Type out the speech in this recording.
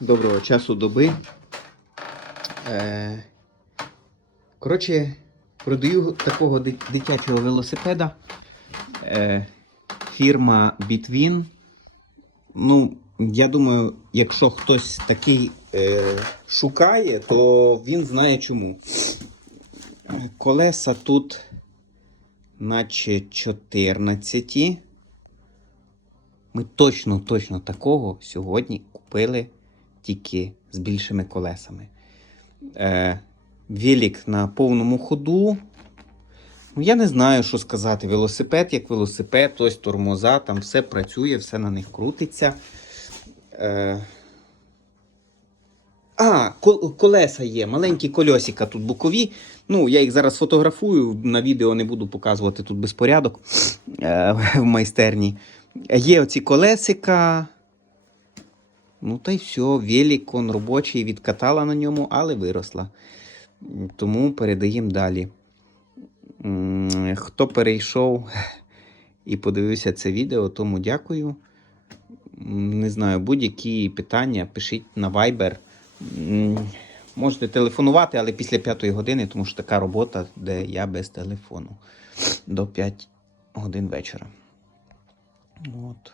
Доброго часу доби. Е, коротше, продаю такого дитячого велосипеда. Е, фірма Bitwin. Ну, я думаю, якщо хтось такий е, шукає, то він знає чому. Колеса тут, наче 14. Ми точно, точно такого сьогодні купили тільки з більшими колесами. Е, Велик на повному ходу. Ну, я не знаю, що сказати. Велосипед як велосипед, ось тормоза, там все працює, все на них крутиться. Е, а, колеса є, маленькі кольосика тут бокові. Ну, я їх зараз фотографую, на відео не буду показувати тут безпорядок е, в майстерні. Є оці колесика. Ну та й все, велик, он робочий, відкатала на ньому, але виросла. Тому передаємо далі. Хто перейшов і подивився це відео, тому дякую. Не знаю, будь-які питання пишіть на Viber. Можете телефонувати, але після 5 години, тому що така робота, де я без телефону до 5 годин вечора. От.